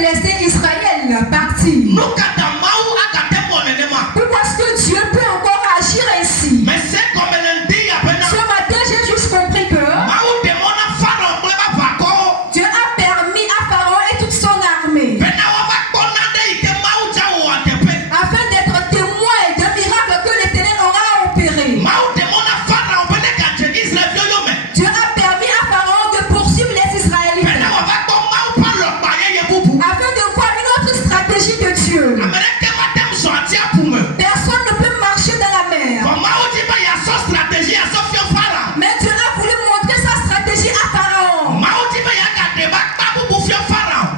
laisser Israël partir. Pourquoi est-ce que Dieu peut encore agir ainsi? Ce matin, j'ai juste compris que Dieu a permis à Pharaon et toute son armée afin d'être témoin d'un miracle que l'Éternel aura opéré. Dieu a permis à Pharaon de poursuivre les Israélites afin de voir une autre stratégie de Dieu. Personne ne peut marcher dans la mer. Mais Dieu a voulu montrer sa stratégie à Pharaon.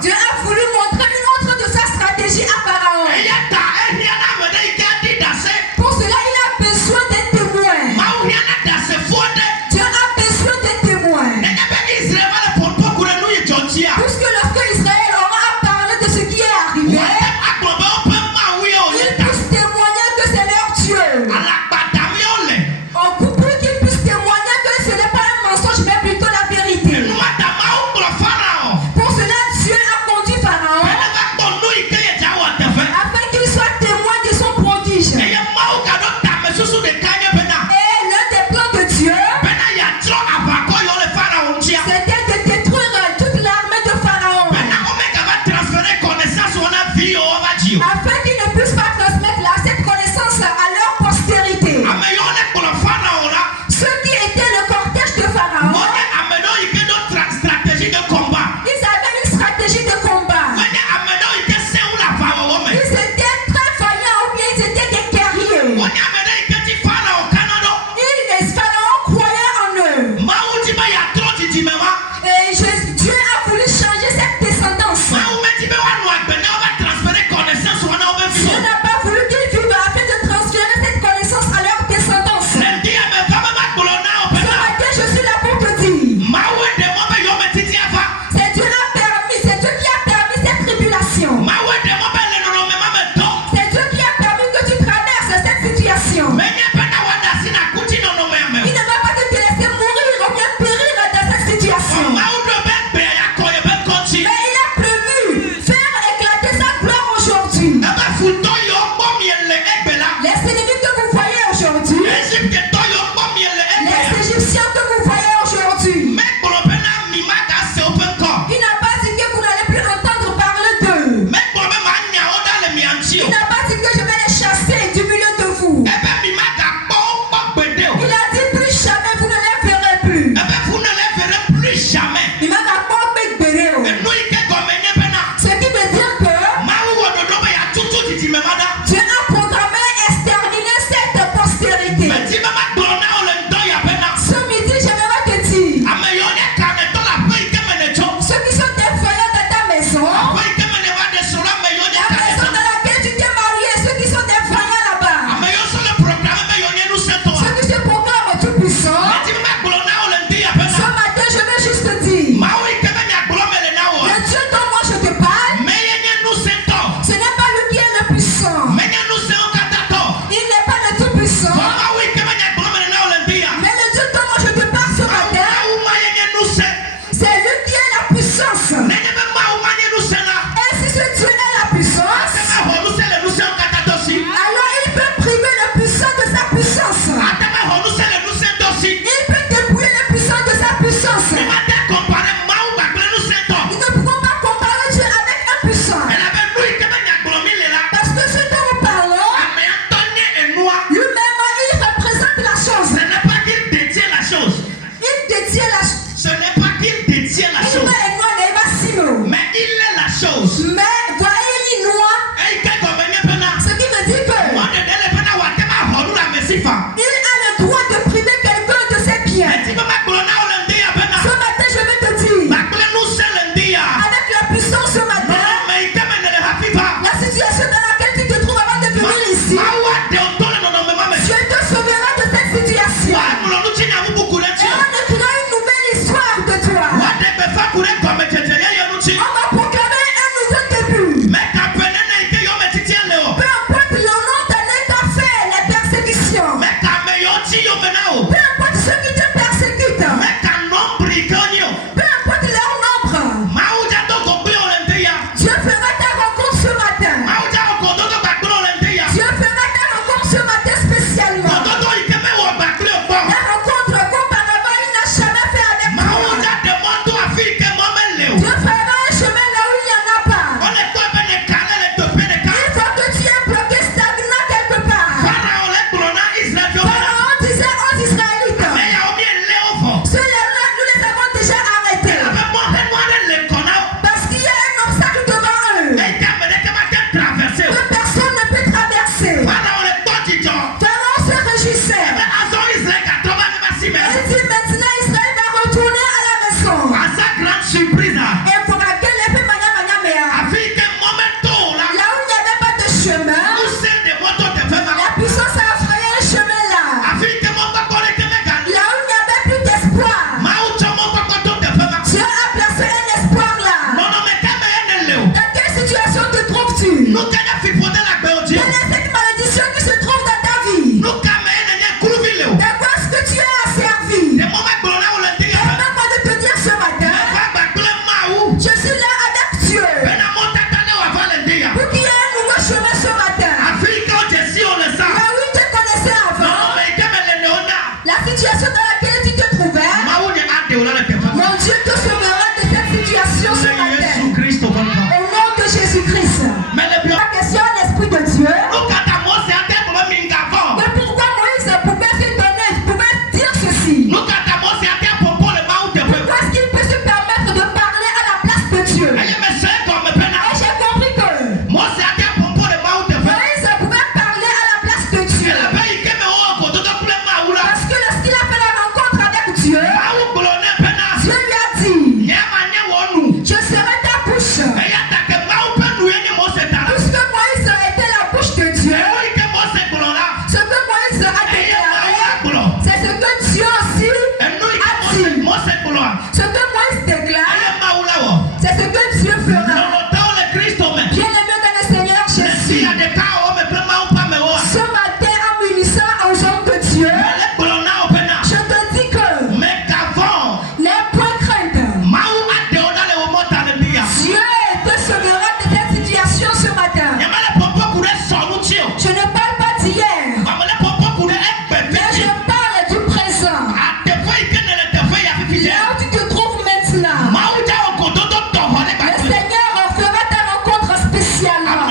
Dieu a voulu montrer une autre de sa stratégie à Pharaon. Pour cela, il a besoin des témoins. Dieu a besoin des témoins. Puisque lorsque Israël aura à parler de ce qui est arrivé, ils puissent témoigner que c'est leur Dieu. En couple, qu'ils puissent témoigner que ce n'est pas un mensonge, mais plutôt la vérité. Pour cela, Dieu a conduit Pharaon afin qu'il soit témoin de son prodige. Et l'un des plans de Dieu, c'était de détruire toute l'armée de Pharaon afin qu'ils ne puissent pas transmettre cette connaissance à leur postérité. Ceux qui étaient le cortège de Pharaon, ils avaient une stratégie de combat. Ils étaient très vaillants ou bien ils étaient des guerriers. Les Pharaons croyaient en eux. Et Dieu a voulu changer cette descendance. Dieu n'a pas voulu qu'ils vivent afin de transférer cette connaissance à leur descendance. Ce matin, je suis là pour te dire, c'est Dieu qui a permis cette tribulation. C'est Dieu qui a permis que tu traverses cette situation. Il ne va pas te laisser mourir ou bien périr dans cette situation. Mais il a prévu faire éclater sa gloire aujourd'hui. Les ennemis que vous voyez aujourd'hui, les Égyptiens que vous voyez aujourd'hui, il n'a pas dit que vous n'allez plus entendre parler d'eux. Il n'a pas dit que je vais les chasser du milieu de vous. Il a dit plus jamais vous ne les verrez plus. Il m'a dit ce qui veut dire que Dieu a programmé exterminer cette postérité. Ce midi, je vais te dire, ceux qui sont défaillants dans ta maison, la maison dans laquelle tu t'es marié, ceux qui sont défaillants là-bas, ceux qui se proclament tout puissants, ce matin, je vais juste te dire, le Dieu dont moi je te parle, ce n'est pas lui qui est le puissant. Il n'est pas le tout puissant. Mais le Dieu dont moi je te parle ce matin, c'est lui qui est la puissance. Et si ce Dieu est la puissance, alors il peut priver le puissant de sa puissance. Il peut dépouiller le puissant de sa puissance. Nous ne pouvons pas comparer Dieu avec un puissant. Parce que ce dont nous parlons, lui-même, il représente la chose. Il détient la chose. Ce n'est pas qu'il détient la chose, mais il est la chose. Mais toi, il noie. Ce qui veut dire que il a le droit de priver quelqu'un de ses biens. Ce matin, je vais te dire, avec la puissance ce matin, la situation dans laquelle tu te trouves avant de venir ici, Dieu te sauvera de cette situation. Et on écrira une nouvelle histoire de toi. On va proclamer un nouveau début. Peu importe le nom donné qu'a fait les persécutions. Peu importe ceux qui te persécutent. Peu importe leur nombre. Dieu fera cette malédiction qui se trouve dans ta vie. De quoi est-ce que tu es asservi? Permets-moi de te dire ce matin, je suis là avec Dieu pour qu'il y ait un nouveau chemin ce matin. Là où il te connaissait avant, la situation dans laquelle tu te trouvais, mon Dieu te sauvera de cette situation ce matin. Au nom de Jésus-Christ. La question à l'Esprit de Dieu. Mais pourquoi Moïse pouvait se donner, pouvait dire ceci? Pourquoi est-ce qu'il peut se permettre de parler à la place de Dieu? Et j'ai compris que Moïse pouvait parler à la place de Dieu. Parce que lorsqu'il a fait la rencontre avec Dieu, Dieu lui a dit, je serai ta bouche. Puisque Moïse était la bouche de Dieu, ce que Moïse a déclaré, c'est ce que Dieu aussi a dit. Ce que Moïse déclare, c'est ce que Dieu fera. Bien-aimé dans le Seigneur Jésus, ce matin en m'unissant aux hommes de Dieu, je te dis que n'aie point crainte. Dieu te sauvera de cette situation ce matin. Je ne parle pas d'hier, mais je parle du présent. Là où tu te trouves maintenant, le Seigneur fera ta rencontre spécialement. Un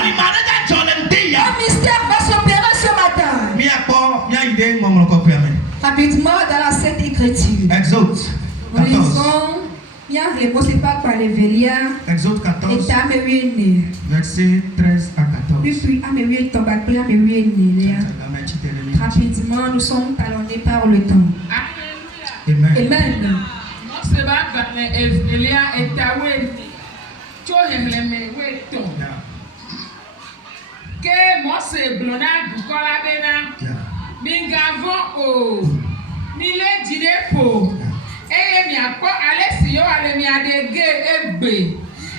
mystère va s'opérer ce matin. Rapidement dans la Sainte Écriture. Exode Nous 14. lisons bien les mots, c'est pas par les Vélia. Exode 14, Et ta me wienne. verset 13 à 14. Puis, à me wienne, ton bac, à me wienne. Rapidement, nous sommes talonnés par le temps. Amen. Amen. Que moi c'est blona du colabena mingavon o mile direpo eye mi akọ ale si yo ale mi adege egbe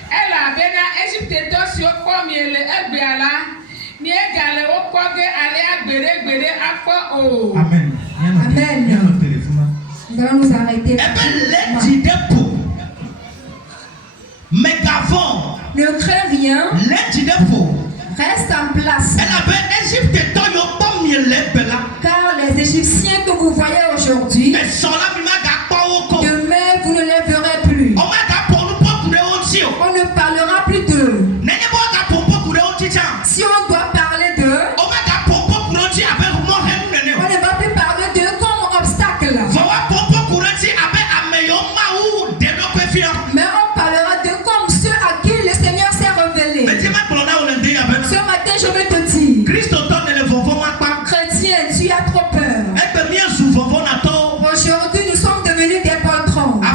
ela bena Egypte to si o kọ mi ele egbe ala ni egale o kọ ge ale agbere akọ o. Amen. Amen. Nous allons nous arrêter là. Ne crains rien. Reste en place. Car les Égyptiens que vous voyez aujourd'hui, demain vous ne les verrez plus. On ne parlera plus d'eux. Si on doit parler d'eux, on ne va plus parler d'eux comme obstacle. Mais on parlera d'eux comme ceux à qui le Seigneur s'est révélé. Ce matin, je vais te dire, chrétien, tu as trop peur. Aujourd'hui, nous sommes devenus des patrons. Nous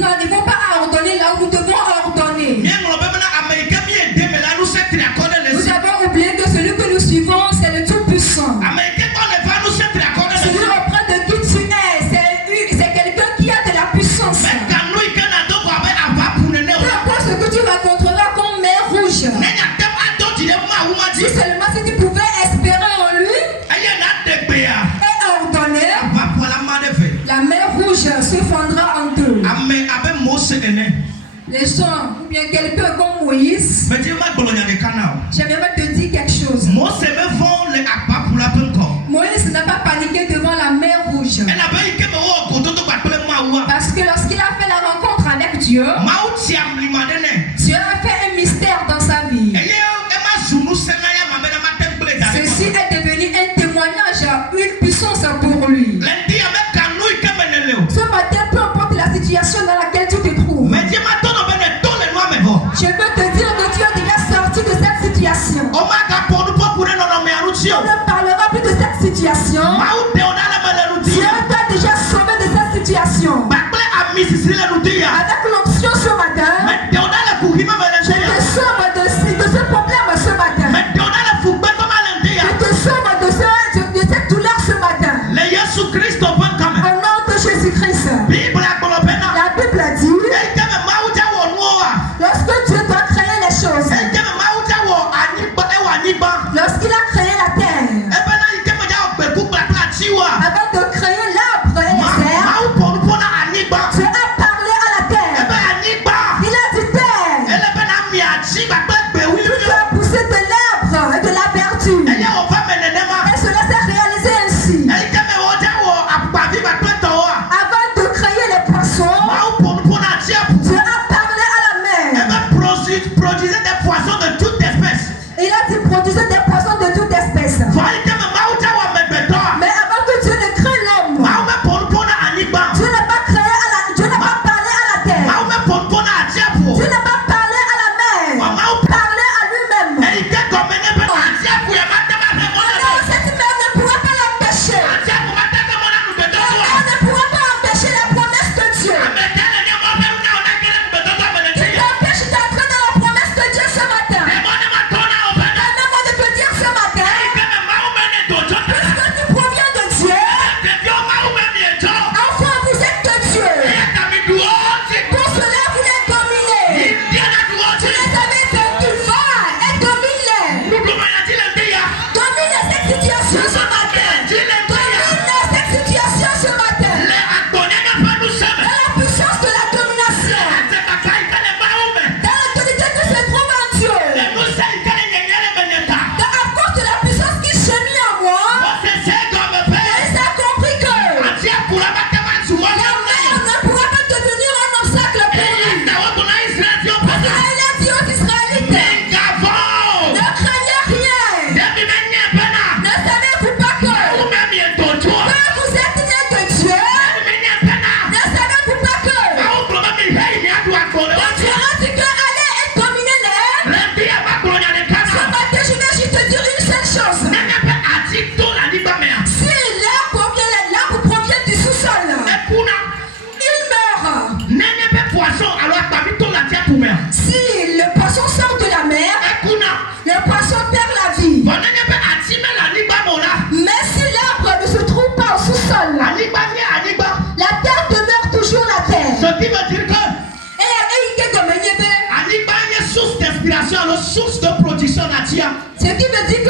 n'arrivons pas à ordonner là où nous devons ordonner. Nous avons oublié que celui que nous suivons, c'est le Tout-Puissant. Celui auprès de qui tu es, c'est quelqu'un qui a de la puissance. Peu importe ce que tu rencontreras comme mer rouge. Si seulement si tu pouvais espérer en lui et ordonner, la mer rouge se fondra en deux. Les gens, ou bien quelqu'un comme Moïse, j'aimerais te dire quelque chose. Moïse n'a pas paniqué devant la mer rouge. Parce que lorsqu'il a fait la rencontre avec Dieu, Dieu a fait un mystère dans sa vie. Ceci est devenu un témoignage, une puissance pour lui. Ce matin, peu importe la situation dans laquelle tu te trouves, je peux te dire que tu es déjà sorti de cette situation. On ne parlera plus de cette situation. Dieu t'a déjà sauvé de cette situation. Avec l'option ce matin, je te sauve de ce problème ce matin. Je te sauve de cette douleur ce matin. Au nom de Jésus-Christ. La Bible dit, lorsque Dieu doit créer les choses, il produisait des poissons de toute espèce. Il a dit produisait des poissons de toute espèce. Mais avant que Dieu ne crée l'homme, Dieu n'a pas créé Dieu n'a pas parlé à la terre. Dieu n'a pas parlé à la mer. Parlé à lui-même. Alors cette mer ne pourra pas l'empêcher. La mer ne pourra pas empêcher la promesse de Dieu. Tu t'empêches d'entrer dans la promesse de Dieu ce matin. Permets-moi de te dire ce matin, puisque tu proviens de Dieu, enfant vous êtes de Dieu. Pour cela vous les dominez. Tu les avais vaincus, va et domine-les. Domine cette situation ce matin. Domine cette situation ce matin. Dans la puissance de la domination. Dans l'autorité que se trouve en Dieu. À cause de la puissance qui chemine en moi, Moïse a compris que la mer ne pourra pas devenir un obstacle pour lui. Parce qu'il a dit aux Israélites, ne craignez rien. Ne savez-vous pas que vous êtes nés de Dieu? Ne savez-vous pas que Dieu a dit que allez et dominez-les? Ce matin, je vais juste te dire une seule chose. Si l'arbre provient du sous-sol, il meurt. Si le poisson sort de la mer, le poisson perd la vie. Mais si l'arbre ne se trouve pas au sous-sol, la terre demeure toujours la terre. Ce qui veut dire que Et source d'inspiration, alors source de production nature. Ce qui veut dire